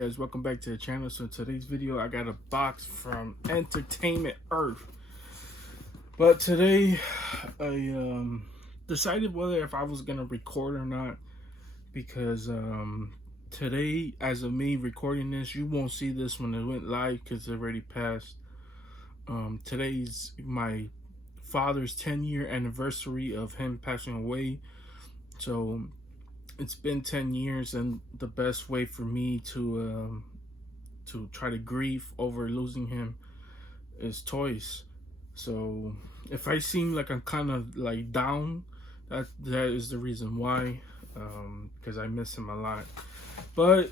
Guys, welcome back to the channel. So in today's video I got a box from Entertainment Earth, but today I decided whether if I was gonna record or not, because today, as of me recording this, you won't see this when it went live because it already passed. Today's my father's 10-year anniversary of him passing away, so it's been 10 years, and the best way for me to try to grieve over losing him is toys. So if I seem like I'm kind of like down, that is the reason why, because I miss him a lot. But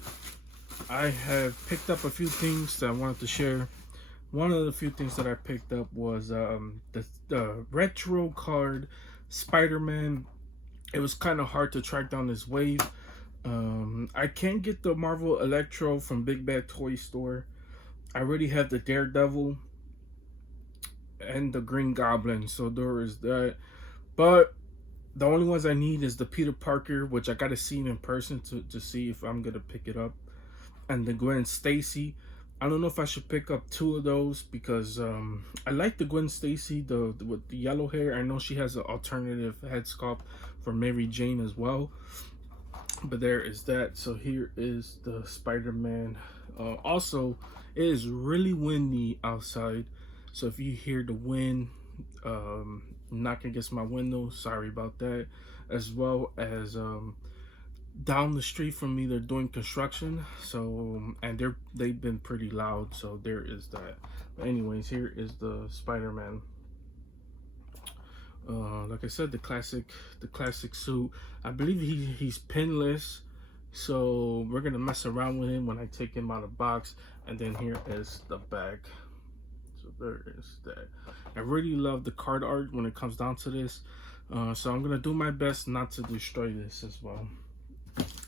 I have picked up a few things that I wanted to share. One of the few things that I picked up was the retro card Spider-Man. It was kind of hard to track down this wave. I can't get the Marvel Electro from Big Bad Toy Store. I already have the Daredevil and the Green Goblin, so there is that. But the only ones I need is the Peter Parker, which I gotta see in person to see if I'm gonna pick it up, and the Gwen Stacy. I don't know if I should pick up two of those because I like the Gwen Stacy, the with the yellow hair. I know she has an alternative head sculpt for Mary Jane as well. But there is that. So here is the Spider-Man. Also, it is really windy outside, so if you hear the wind knocking against my window, sorry about that. As well as down the street from me, they're doing construction, so and they've been pretty loud, so there is that. But anyways, here is the Spider-Man. Like I said, the classic suit. I believe he's pinless, so we're gonna mess around with him when I take him out of the box. And then here is the bag. So there is that. I really love the card art when it comes down to this, so I'm gonna do my best not to destroy this as well.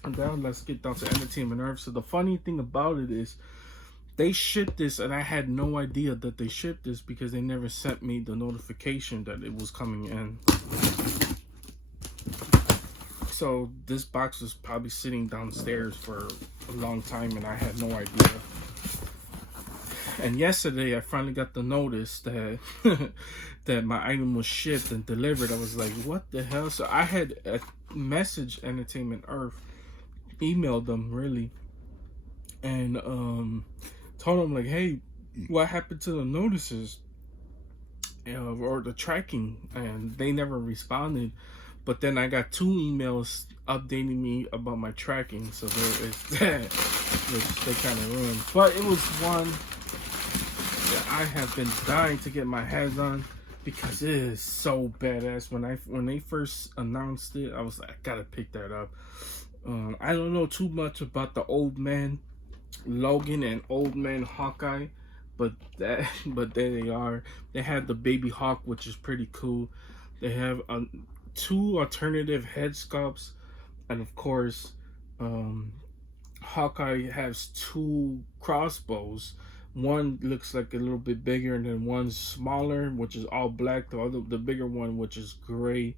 And now let's get down to Entertainment Earth. So the funny thing about it is, they shipped this and I had no idea that they shipped this because they never sent me the notification that it was coming in. So this box was probably sitting downstairs for a long time and I had no idea. And yesterday I finally got the notice that that my item was shipped and delivered. I was like, what the hell? So I had a message Entertainment Earth, emailed them really, and told them like, hey, what happened to the notices or the tracking? And they never responded. But then I got 2 emails updating me about my tracking, so there is that, which they kind of ruined. But it was one that I have been dying to get my hands on because it is so badass. When they first announced it, I was like, I gotta pick that up. I don't know too much about the Old Man Logan and Old Man Hawkeye, but there they are. They have the Baby Hawk, which is pretty cool. They have 2 alternative head sculpts, and of course, Hawkeye has 2 crossbows. One looks like a little bit bigger, and then one's smaller, which is all black. The bigger one, which is gray.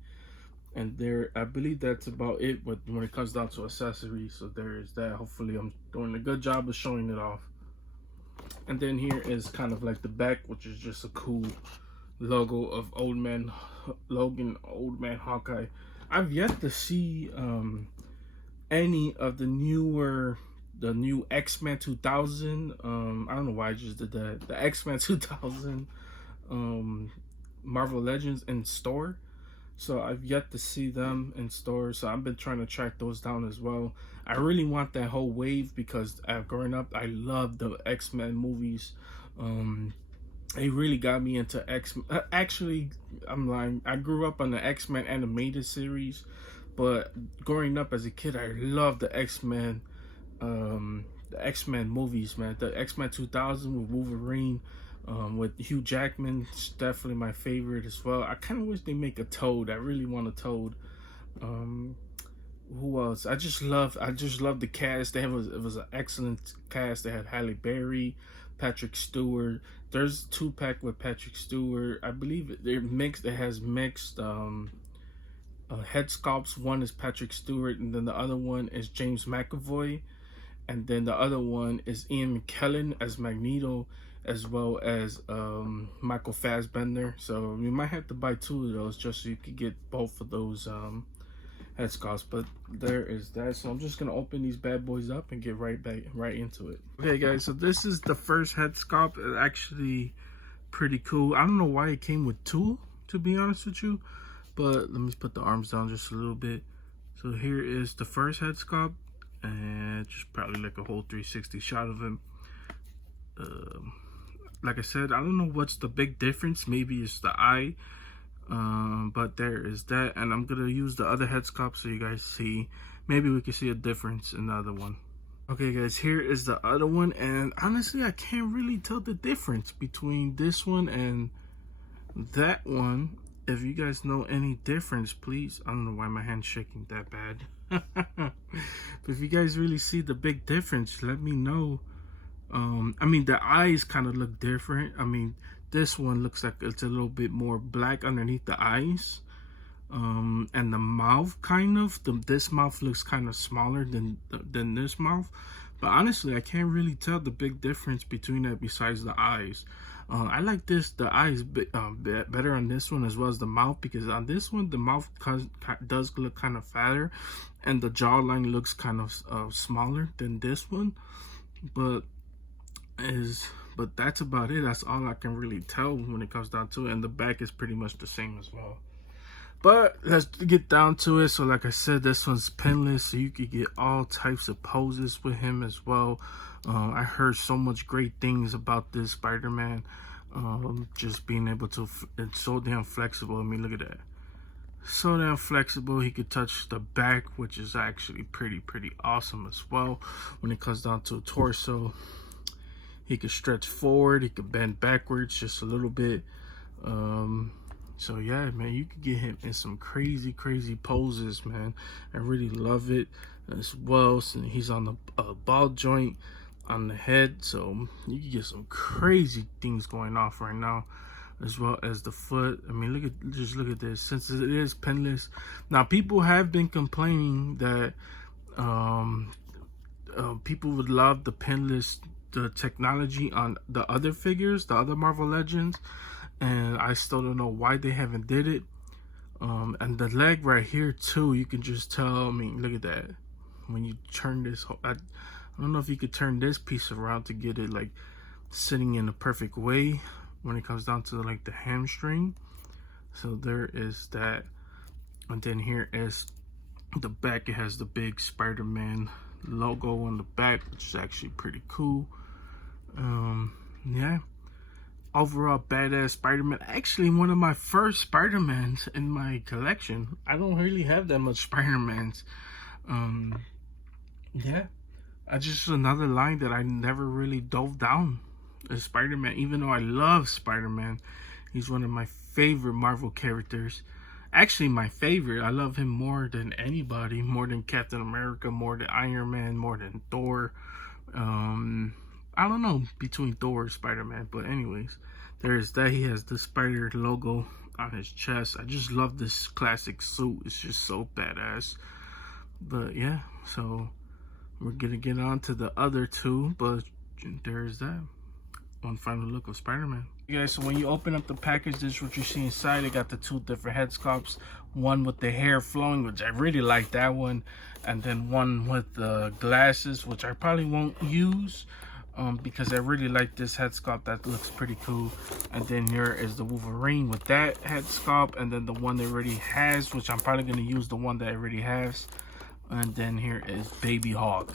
And there, I believe that's about it when it comes down to accessories. So there is that. Hopefully I'm doing a good job of showing it off. And then here is kind of like the back, which is just a cool logo of Old Man Logan, Old Man Hawkeye. I've yet to see any of the new X-Men 2000. I don't know why I just did that. The X-Men 2000 Marvel Legends in store. So I've yet to see them in stores. So I've been trying to track those down as well. I really want that whole wave because growing up, I loved the X-Men movies. They really got me into X-Men. Actually, I'm lying. I grew up on the X-Men animated series, but growing up as a kid, I loved the X-Men movies, man. The X-Men 2000 with Wolverine. With Hugh Jackman, it's definitely my favorite as well. I kind of wish they make a Toad. I really want a Toad. Who else? I just love the cast. It was an excellent cast. They had Halle Berry, Patrick Stewart. There's a 2-pack with Patrick Stewart. I believe they're mixed. It has mixed head sculpts. One is Patrick Stewart, and then the other one is James McAvoy. and then the other one is Ian McKellen as Magneto, as well as Michael Fassbender. So you might have to buy 2 of those just so you could get both of those head sculpts. But there is that. So I'm just gonna open these bad boys up and get right into it. Okay, guys. So this is the first head sculpt. It's actually pretty cool. I don't know why it came with 2, to be honest with you. But let me put the arms down just a little bit. So here is the first head sculpt, and just probably like a whole 360 shot of him. Like I said, I don't know what's the big difference. Maybe it's the eye, but there is that. And I'm gonna use the other head sculpt so you guys see. Maybe we can see a difference in the other one. Okay, guys, here is the other one, and honestly, I can't really tell the difference between this one and that one. If you guys know any difference, please. I don't know why my hand's shaking that bad. But if you guys really see the big difference, let me know. I mean, the eyes kind of look different. I mean, this one looks like it's a little bit more black underneath the eyes. And the mouth kind of, this mouth looks kind of smaller than this mouth. But honestly, I can't really tell the big difference between that besides the eyes. I like the eyes better on this one, as well as the mouth, because on this one the mouth does look kind of fatter and the jawline looks kind of smaller than this one. But that's about it. That's all I can really tell when it comes down to it, and the back is pretty much the same as well. But let's get down to it. So like I said, this one's pinless, so you could get all types of poses with him as well. I heard so much great things about this Spider-Man. Just being able to, it's so damn flexible. I mean, look at that. So damn flexible. He could touch the back, which is actually pretty awesome as well. When it comes down to a torso, he could stretch forward. He could bend backwards just a little bit. So yeah, man, you could get him in some crazy poses, man. I really love it as well. So he's on the ball joint on the head, so you can get some crazy things going off right now, as well as the foot. I mean, look at this. Since it is pinless, now people have been complaining that people would love the pinless, the technology on the other figures, the other Marvel Legends, and I still don't know why they haven't did it. And the leg right here too, you can just tell. I mean, look at that. When you turn this, I don't know if you could turn this piece around to get it like sitting in a perfect way when it comes down to like the hamstring. So there is that. And then here is the back. It has the big Spider-Man logo on the back, which is actually pretty cool. Yeah, overall badass Spider-Man. Actually one of my first Spider-Mans in my collection. I don't really have that much Spider-Mans. Yeah, I just another line that I never really dove down is Spider-Man. Even though I love Spider-Man, he's one of my favorite Marvel characters. Actually my favorite. I love him more than anybody, more than Captain America, more than Iron Man, more than Thor. I don't know between Thor and Spider-Man, but anyways, there's that. He has the spider logo on his chest. I just love this classic suit. It's just so badass. But yeah, so we're gonna get on to the other two, but there's that. One final look of Spider-Man. You guys, so when you open up the package, this is what you see inside. It got the 2 different head sculpts. One with the hair flowing, which I really like that one. And then one with the glasses, which I probably won't use. Because I really like this head sculpt. That looks pretty cool. And then here is the Wolverine with that head sculpt, and then the one that already has, which I'm probably going to use the one that already has. And then here is Baby Hawk,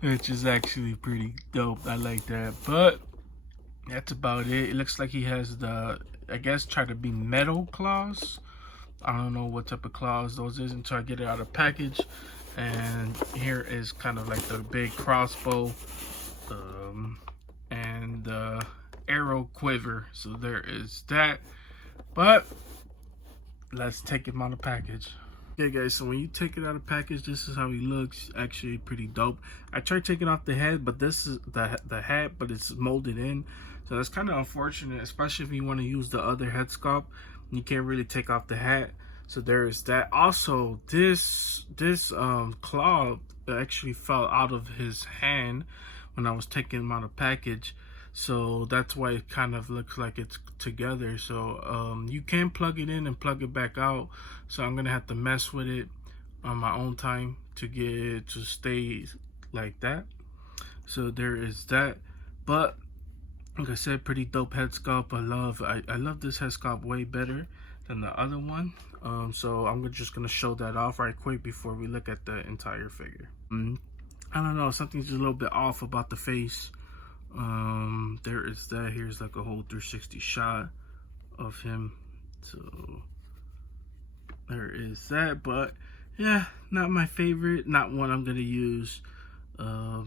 which is actually pretty dope. I like that. But that's about it. It looks like he has the, I guess, try to be metal claws. I don't know what type of claws those is until I get it out of the package. And here is kind of like the big crossbow and the arrow quiver. So there is that. But let's take him out of the package. Okay guys, so when you take it out of the package, this is how he looks. Actually pretty dope. I tried taking off the head, but this is the hat, but it's molded in. So that's kind of unfortunate, especially if you want to use the other head sculpt. You can't really take off the hat. So there is that. Also, this claw actually fell out of his hand when I was taking him out of package. So that's why it kind of looks like it's together. So you can plug it in and plug it back out. So I'm gonna have to mess with it on my own time to get it to stay like that. So there is that. But like I said, pretty dope head sculpt. I love this head sculpt way better than the other one. So I'm just gonna show that off right quick before we look at the entire figure. I don't know, something's just a little bit off about the face. There is that. Here's like a whole 360 shot of him. So there is that. But yeah, not my favorite. Not one I'm gonna use.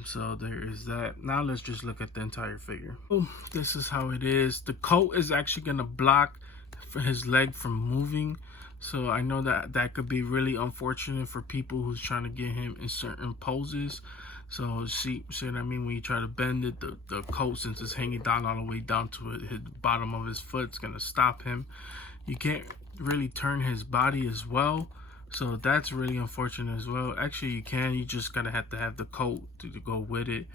So there is that. Now let's just look at the entire figure. Oh, this is how it is. The coat is actually gonna block for his leg from moving. So I know that could be really unfortunate for people who's trying to get him in certain poses. So see what I mean? When you try to bend it, the coat, since it's hanging down all the way down to his bottom of his foot, it's gonna stop him. You can't really turn his body as well. So that's really unfortunate as well. Actually, you can. You just gotta have to have the coat to go with it.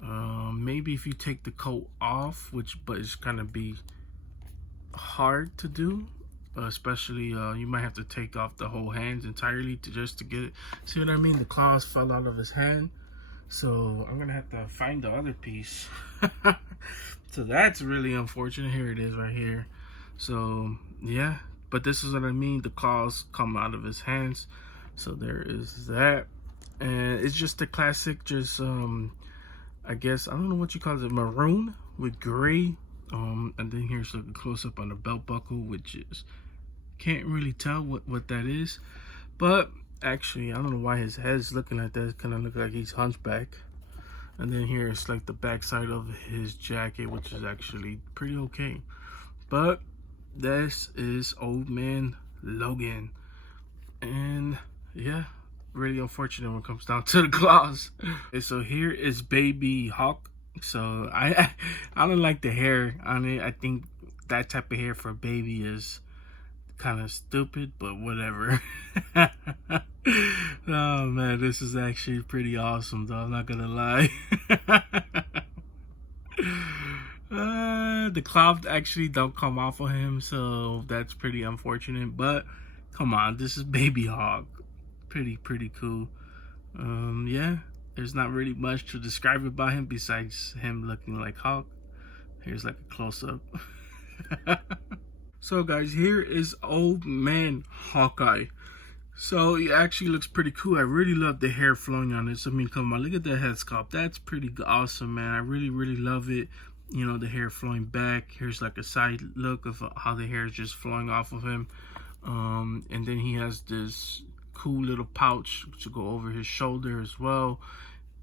Maybe if you take the coat off, but it's gonna be hard to do. Especially you might have to take off the whole hands entirely just to get it. See what I mean? The claws fell out of his hand. So I'm gonna have to find the other piece. So that's really unfortunate. Here it is right here. So yeah, but this is what I mean. The claws come out of his hands. So there is that. And it's just a classic, just I guess, I don't know what you call it, maroon with gray. And then here's like a close-up on the belt buckle, which is, can't really tell what that is. But actually, I don't know why his head's looking like that. It kind of looks like he's hunchback. And then here's like the backside of his jacket, which is actually pretty okay. But this is Old Man Logan. And yeah, really unfortunate when it comes down to the claws. Okay, so here is Baby Hawk. So I don't like the hair on it. I think that type of hair for a baby is kind of stupid, but whatever. Oh man, this is actually pretty awesome though, I'm not gonna lie. The cloth actually don't come off of him, so that's pretty unfortunate. But come on, this is Baby Hawk. Pretty cool. Yeah, there's not really much to describe about him besides him looking like Hawk. Here's like a close-up. So guys, here is Old Man Hawkeye. So it actually looks pretty cool. I really love the hair flowing on this. I mean, come on, look at that head sculpt. That's pretty awesome, man. I really love it. You know, the hair flowing back. Here's like a side look of how the hair is just flowing off of him. And then he has this cool little pouch to go over his shoulder as well.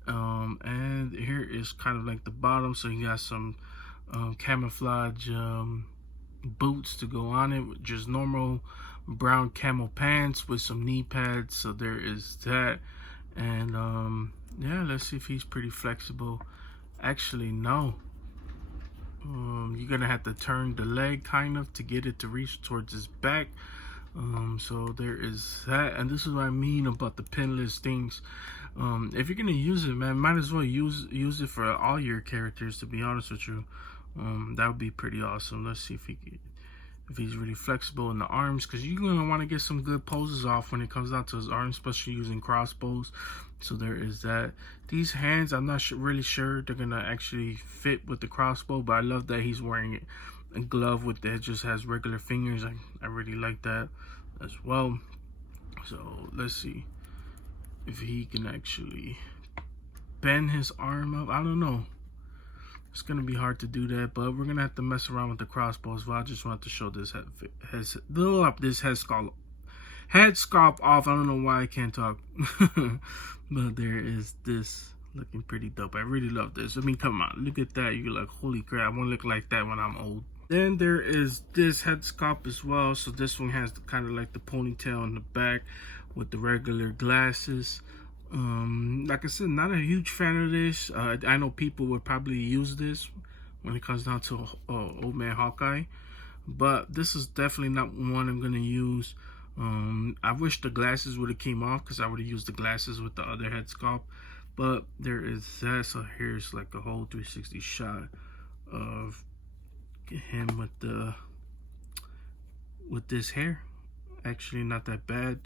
And here is kind of like the bottom. So he got some camouflage boots to go on it, with just normal brown camel pants with some knee pads. So there is that. And yeah, let's see if he's pretty flexible. Actually, no. You're gonna have to turn the leg kind of to get it to reach towards his back. So there is that. And this is what I mean about the pinless things. If you're gonna use it, man, might as well use it for all your characters, to be honest with you. That would be pretty awesome. Let's see if he's really flexible in the arms, because you're gonna want to get some good poses off when it comes down to his arms, especially using crossbows. So there is that. These hands, I'm not really sure they're gonna actually fit with the crossbow, but I love that he's wearing a glove with that just has regular fingers. I really like that as well. So let's see if he can actually bend his arm up. I don't know. It's gonna be hard to do that, but we're gonna have to mess around with the crossbows. But I just wanted to show this head sculpt off. I don't know why I can't talk. But there is this looking pretty dope. I really love this. I mean, come on, look at that. You're like, holy crap, I want to look like that when I'm old. Then there is this head sculpt as well. So this one has kind of like the ponytail in the back with the regular glasses. Like I said, not a huge fan of this. I know people would probably use this when it comes down to Old Man Hawkeye, but this is definitely not one I'm gonna use. I wish the glasses would have came off, because I would have used the glasses with the other head sculpt. But there is that. So here's like a whole 360 shot of him with this hair. Actually, not that bad.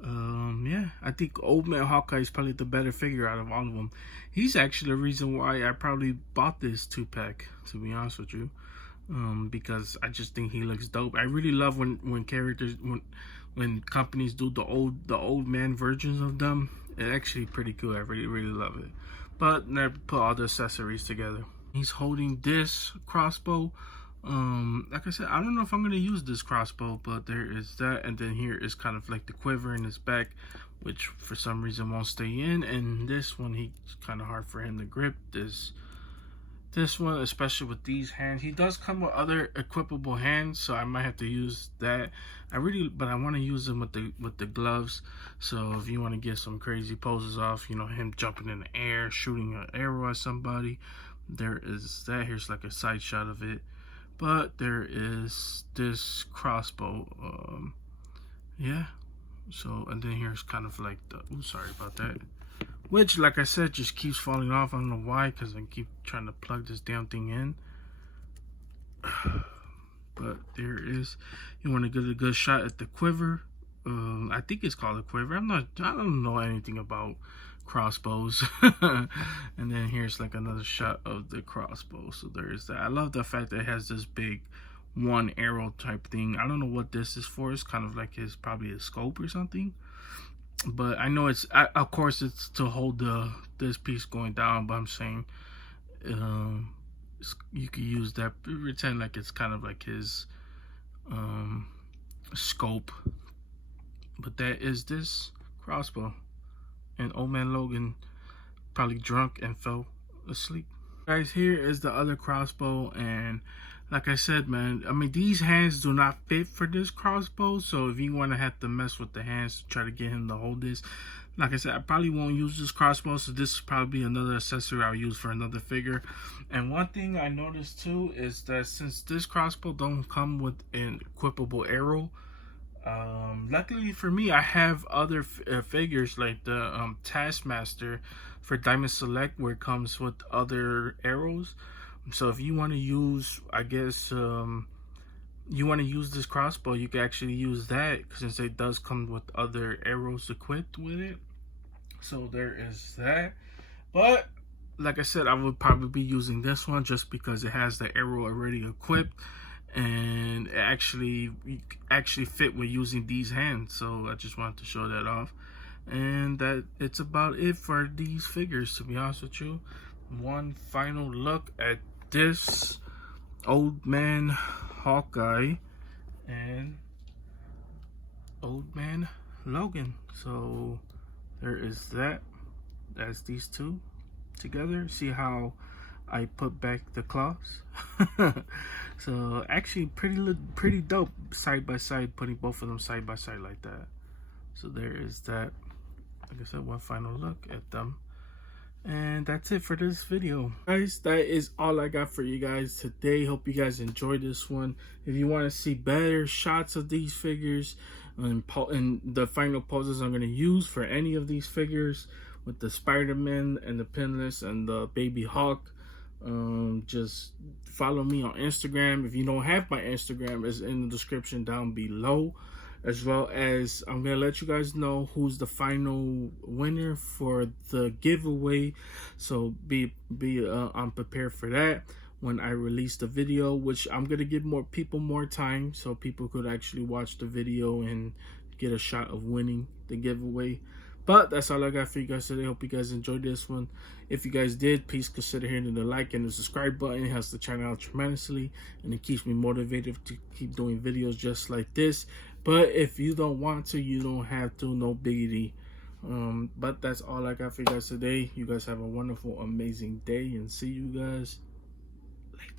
Yeah, I think Old Man Hawkeye is probably the better figure out of all of them. He's actually the reason why I probably bought this 2-pack, to be honest with you. Because I just think he looks dope. I really love when characters, when companies do the old man versions of them. It's actually pretty cool. I really love it. But they put all the accessories together. He's holding this crossbow. Like I said, I don't know if I'm gonna use this crossbow, but there is that. And then here is kind of like the quiver in his back, which for some reason won't stay in. And this one, he's kind of hard for him to grip. This one, especially with these hands, he does come with other equipable hands, so I might have to use that. But I want to use them with the gloves. So if you want to get some crazy poses off, you know, him jumping in the air, shooting an arrow at somebody, there is that. Here's like a side shot of it. But there is this crossbow. Yeah. So, and then here's kind of like the, ooh, sorry about that. Which, like I said, just keeps falling off. I don't know why, because I keep trying to plug this damn thing in. But there is, you want to get a good shot at the quiver. I think it's called a quiver. I don't know anything about crossbows. And then here's like another shot of the crossbow. So there is that. I love the fact that it has this big one arrow type thing. I don't know what this is for. It's kind of like probably a scope or something. But I know of course it's to hold this piece going down, but I'm saying you could use that, pretend like it's kind of like his scope. But that is this crossbow. And Old Man Logan probably drunk and fell asleep. Guys, here is the other crossbow, and like I said, man, I mean, these hands do not fit for this crossbow, so if you want to have to mess with the hands to try to get him to hold this, like I said, I probably won't use this crossbow, so this is probably another accessory I'll use for another figure. And one thing I noticed too is that since this crossbow don't come with an equipable arrow, luckily for me, I have other figures like the Taskmaster for Diamond Select, where it comes with other arrows. So if you want to use, I guess, you want to use this crossbow, you can actually use that, since it does come with other arrows equipped with it. So there is that. But like I said, I would probably be using this one just because it has the arrow already equipped, and it actually fit with using these hands. So I just wanted to show that off. And that it's about it for these figures, to be honest with you. One final look at this Old Man Hawkeye and Old Man Logan. So there is that. That's these two together. See how I put back the claws? So actually pretty dope side by side, putting both of them side by side like that. So there is that. Like I said, one final look at them. And that's it for this video, guys. That is all I got for you guys today. Hope you guys enjoyed this one. If you want to see better shots of these figures and the final poses I'm going to use for any of these figures, with the Spider-Man and the Pinless and the Baby Hawk, just follow me on Instagram. If you don't have my Instagram, it's in the description down below. As well as I'm gonna let you guys know who's the final winner for the giveaway, so be I'm prepared for that when I release the video, which I'm gonna give more people more time so people could actually watch the video and get a shot of winning the giveaway. But that's all I got for you guys today. Hope you guys enjoyed this one. If you guys did, please consider hitting the like and the subscribe button. It helps the channel out tremendously, and it keeps me motivated to keep doing videos just like this. But if you don't want to, you don't have to, no biggie. But that's all I got for you guys today. You guys have a wonderful, amazing day, and see you guys later.